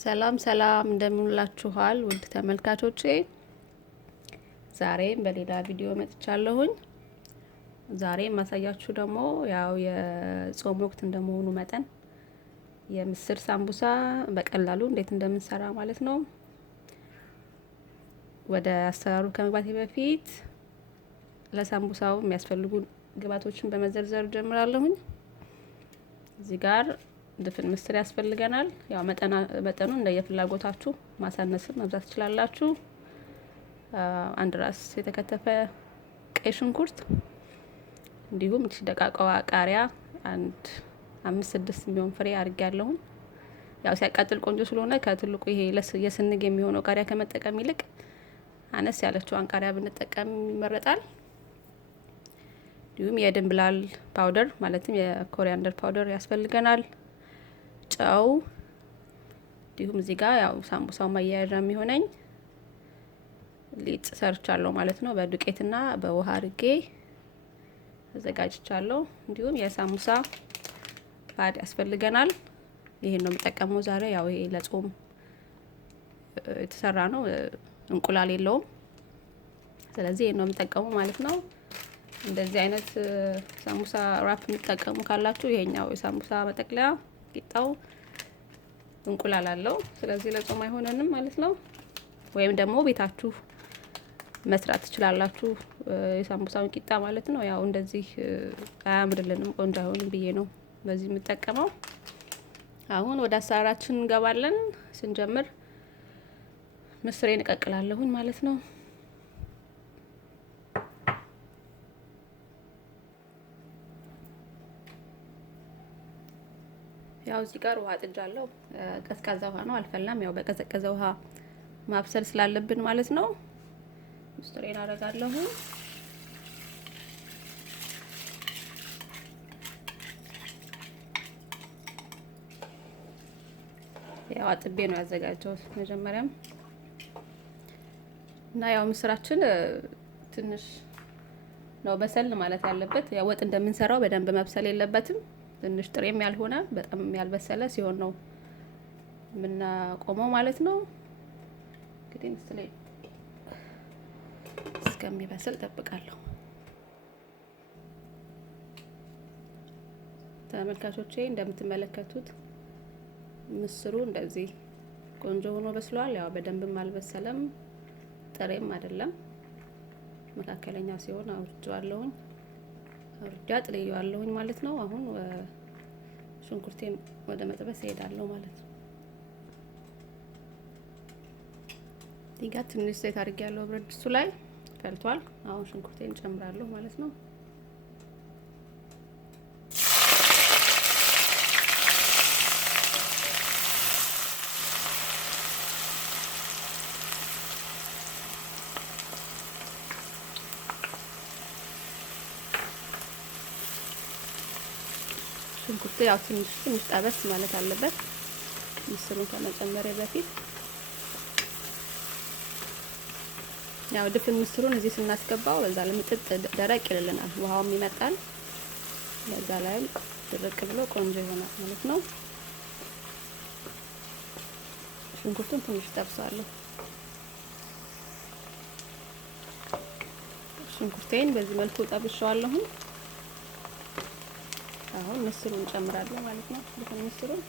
ሰላም ሰላም እንደምንላችኋል ውድ ተመልካቾቼ፣ ዛሬም በሌላ ቪዲዮ መጥቻለሁኝ። ዛሬ ማሳያችሁ ደግሞ ያው የጾም ወቅት እንደመሆኑ መጠን የምስር ሳምቡሳ በቀላሉ እንዴት እንደምንሰራ ማለት ነው። ወደ አሰራሩ ከመግባቴ በፊት ለሳምቡሳው የሚያስፈልጉ ግብአቶችን በመዘርዘር ጀምራለሁኝ። እዚህ ጋር ድፍን ምስር ያስፈልገናል። ያው መጠኑን እንደየፍላጎታችሁ ማሳነስም መብዛት ትችላላችሁ። አንድ ራስ የተከተፈ ቀይ ሽንኩርት፣ እንዲሁም እቺ ደቃቃዋ ቃሪያ አንድ 5-6 የሚሆን ፍሬ አድርጌያለሁ። ያው ሲያቃጥል ቆንጆ ስለሆነ ከትልቁ ይሄ የስንግ የሚሆነው ቃሪያ ከመጠቀም ይልቅ አነስ ያለችዋን ቃሪያ ብንጠቀም ይመረጣል። እንዲሁም የድንብላል ፓውደር ማለትም የኮሪያንደር ፓውደር ያስፈልገናል። ጨው፣ እንዲሁም እዚህ ጋር ያው ሳምቡሳው ማያያዣ የሚሆነኝ ሊጥ ሰርቻለሁ ማለት ነው። በዱቄትና በውሃ አድርጌ አዘጋጅቻለሁ። እንዲሁም የሳምቡሳ ፋድ ያስፈልገናል። ይሄን ነው የምጠቀመው ዛሬ። ያው ይሄ ለጾም የተሰራ ነው፣ እንቁላል የለውም። ስለዚህ ይሄን ነው የምጠቀመው ማለት ነው። እንደዚህ አይነት ሳምቡሳ ራፕ የምትጠቀሙ ካላችሁ ይሄኛው የሳምቡሳ መጠቅለያ ቂጣው እንቁላል አለው። ስለዚህ ለጾም አይሆነንም ማለት ነው። ወይም ደግሞ ቤታችሁ መስራት ትችላላችሁ የሳምቡሳውን ቂጣ ማለት ነው። ያው እንደዚህ አያምርልንም፣ ቆንጆ አይሆንም ብዬ ነው በዚህ የምጠቀመው። አሁን ወደ አሰራራችን እንገባለን። ስንጀምር ምስሬን እቀቅላለሁኝ ማለት ነው። ያው እዚህ ጋር ውሃ ጥጃለሁ። ቀዝቃዛ ውሃ ነው፣ አልፈላም። ያው በቀዘቀዘ ውሃ ማብሰል ስላለብን ማለት ነው። ምስሬን አረጋለሁ። ያው አጥቤ ነው ያዘጋጀሁት መጀመሪያም እና ያው ምስራችን ትንሽ ነው በሰል ማለት ያለበት። ያው ወጥ እንደምንሰራው በደንብ መብሰል የለበትም። ትንሽ ጥሬም ያልሆነ በጣም ያልበሰለ ሲሆን ነው የምናቆመው ማለት ነው። እንግዲህ ምስሌ እስከሚበስል ጠብቃለሁ። ተመልካቾቼ እንደምትመለከቱት ምስሩ እንደዚህ ቆንጆ ሆኖ በስሏል። ያው በደንብም አልበሰለም፣ ጥሬም አይደለም፣ መካከለኛ ሲሆን አውርጄዋለሁኝ። አውርጄ አጥልዬዋለሁኝ ማለት ነው። አሁን ሽንኩርቴን ወደ መጥበስ እሄዳለሁ ማለት ነው። እዚህ ጋር ትንሽ ዘይት አድርጌያለሁ ብረት ድስቱ ላይ ፈልቷል። አሁን ሽንኩርቴን ጨምራለሁ ማለት ነው። ሽንኩርቱ ያው ትንሽ ጠበስ ማለት አለበት ምስሩን ከመጨመሬ በፊት። ያው ድፍን ምስሩን እዚህ ስናስገባው በዛ ለምጥጥ ደረቅ ይልልናል፣ ውሃውም ይመጣል። በዛ ላይ ድርቅ ብሎ ቆንጆ ይሆናል ማለት ነው። ሽንኩርቱን ትንሽ ጠብሰዋለሁ። ሽንኩርቴን በዚህ መልኩ ጠብሼዋለሁ። አሁን ምስሩን ጨምራለሁ ማለት ነው። ድፍን ምስሩን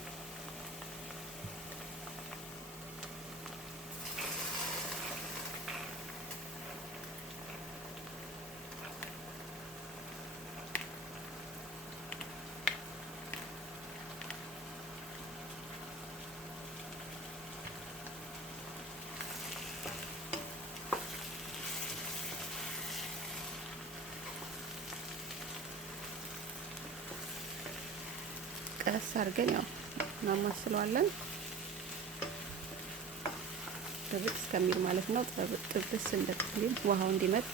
ቀስ አድርገን ያው እናማስለዋለን ጥብስ እስከሚል ማለት ነው። ጥብስ እንደሚል ውሃው እንዲመጥ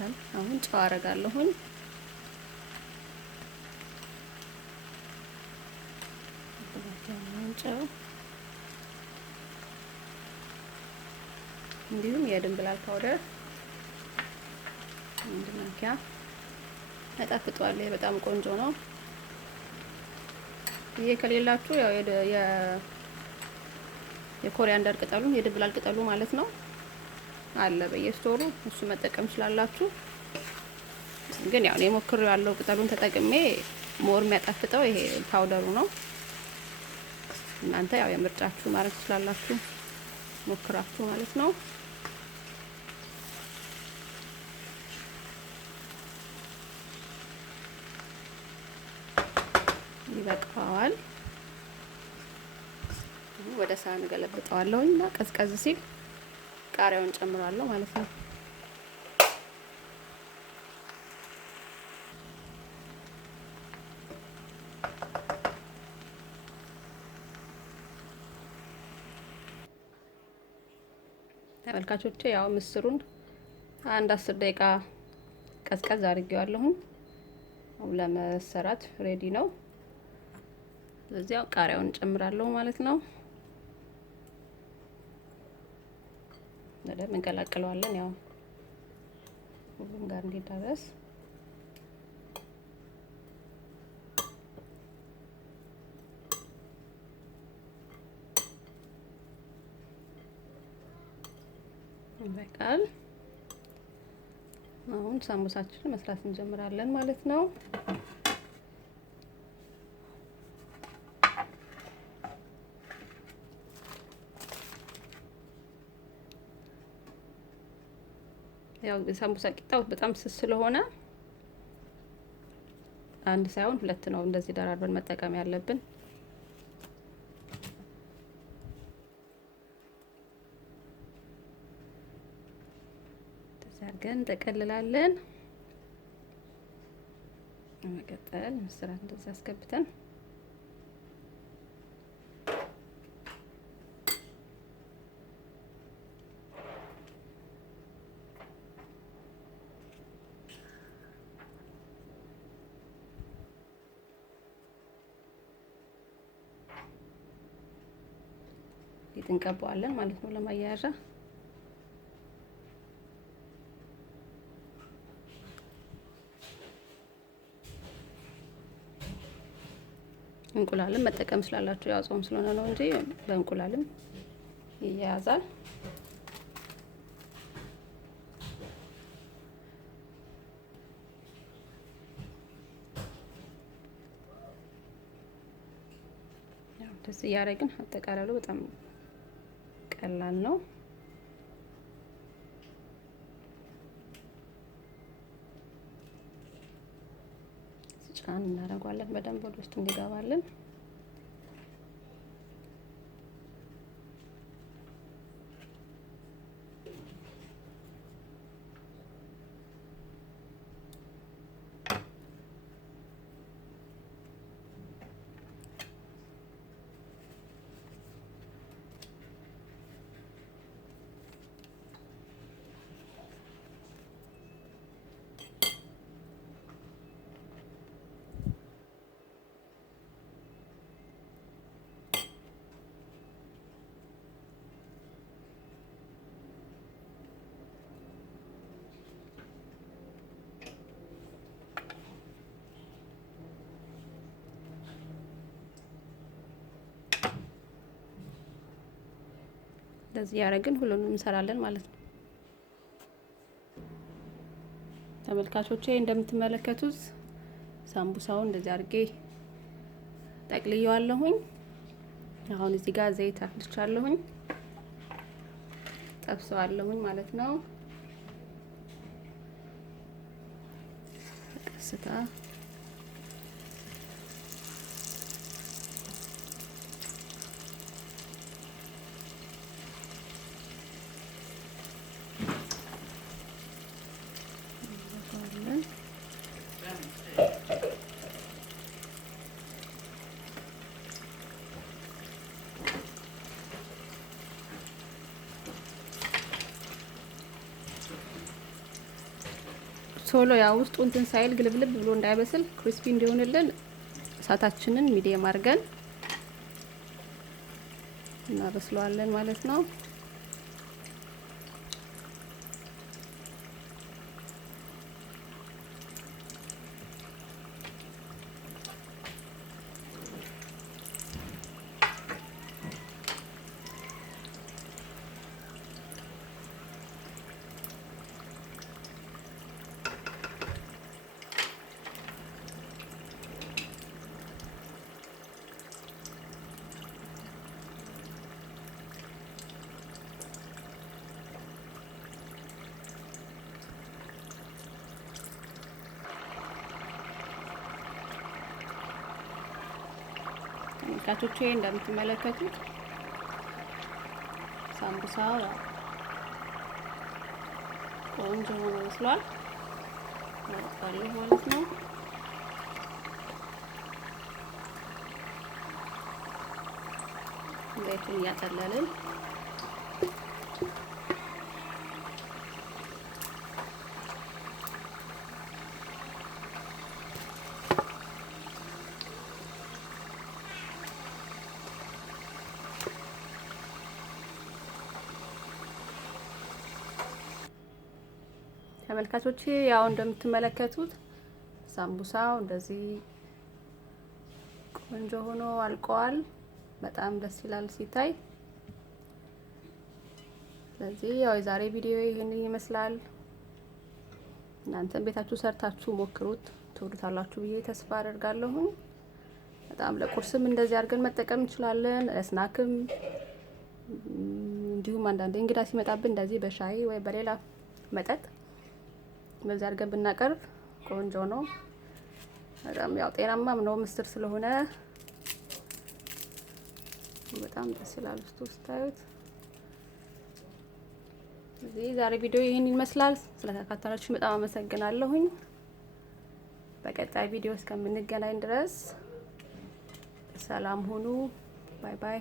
ይበቃታል። አሁን ጨው አረጋለሁኝ። ጨው እንዲሁም የድንብላል ፓውደር አንድ ማንኪያ ያጣፍጠዋል። በጣም ቆንጆ ነው። ይሄ ከሌላችሁ ያው የኮሪያንደር ቅጠሉን የድንብላል ቅጠሉ ማለት ነው አለ በየስቶሩ፣ እሱ መጠቀም ስላላችሁ። ግን ያው እኔ ሞክሬው ያለው ቅጠሉን ተጠቅሜ ሞር የሚያጣፍጠው ይሄ ፓውደሩ ነው። እናንተ ያው የምርጫችሁ ማድረግ ስላላችሁ ሞክራችሁ ማለት ነው። ይበቃዋል። ወደ ሳህን ገለብጠዋለሁኝ እና ቀዝቀዝ ሲል ቃሪያውን ጨምራለሁ ማለት ነው። ተመልካቾቼ ያው ምስሩን አንድ 10 ደቂቃ ቀዝቀዝ አድርጌዋለሁኝ። ለመሰራት ሬዲ ነው። ስለዚህ ያው ቃሪያውን ጨምራለሁ ማለት ነው። በደንብ እንቀላቅለዋለን ያው ሁሉም ጋር እንዲዳረስ። ይበቃል። አሁን ሳምቡሳችንን መስራት እንጀምራለን ማለት ነው። ያው ሳምቡሳ ቂጣው በጣም ስስ ስለሆነ አንድ ሳይሆን ሁለት ነው እንደዚህ ደራርበን መጠቀም ያለብን። ተዛርገን ተቀልላለን። መቀጠል መስራት እንደዚህ አስገብተን እንቀባዋለን ማለት ነው ለማያያዣ። እንቁላልም መጠቀም ስላላችሁ ያው ጾም ስለሆነ ነው እንጂ በእንቁላልም ይያያዛል። ያው ደስ እያደረግን አጠቃላሉ በጣም ቀላል ነው። ጫን እናደርጋለን በደንብ ወደ ውስጥ እንዲገባልን። እንደዚህ ያደረግን ሁሉንም እንሰራለን ማለት ነው። ተመልካቾቼ እንደምትመለከቱት ሳምቡሳውን እንደዚህ አድርጌ ጠቅልየዋለሁኝ። አሁን እዚህ ጋር ዘይት አፍልቻለሁኝ፣ ጠብሰዋለሁኝ ማለት ነው። ቀስታ ቶሎ ያው ውስጡ እንትን ሳይል ግልብልብ ብሎ እንዳይበስል ክሪስፒ እንዲሆንልን እሳታችንን ሚዲየም አድርገን እናበስለዋለን ማለት ነው። ተመልካቾቼ እንደምትመለከቱት ሳምቡሳው ቆንጆ ሆኖ መስሏል ማለት ነው። ዘይቱን እያጠለልን ተመልካቾቼ ያው እንደምትመለከቱት ሳምቡሳው እንደዚህ ቆንጆ ሆኖ አልቋል። በጣም ደስ ይላል ሲታይ። ስለዚህ ያው የዛሬ ቪዲዮ ይሄንን ይመስላል። እናንተም ቤታችሁ ሰርታችሁ ሞክሩት፣ ትወዱታላችሁ ብዬ ተስፋ አደርጋለሁ። በጣም ለቁርስም እንደዚህ አድርገን መጠቀም እንችላለን፣ ለስናክም እንዲሁም አንዳንዴ እንግዳ ሲመጣብን እንደዚህ በሻይ ወይ በሌላ መጠጥ በዚህ አድርገን ብናቀርብ ቆንጆ ነው። በጣም ያው ጤናማም ነው ምስር ስለሆነ በጣም ደስ ይላል ስታዩት። እዚህ ዛሬ ቪዲዮ ይሄን ይመስላል። ስለተከታተላችሁ በጣም አመሰግናለሁኝ። በቀጣይ ቪዲዮ እስከምንገናኝ ድረስ ሰላም ሁኑ። ባይ ባይ።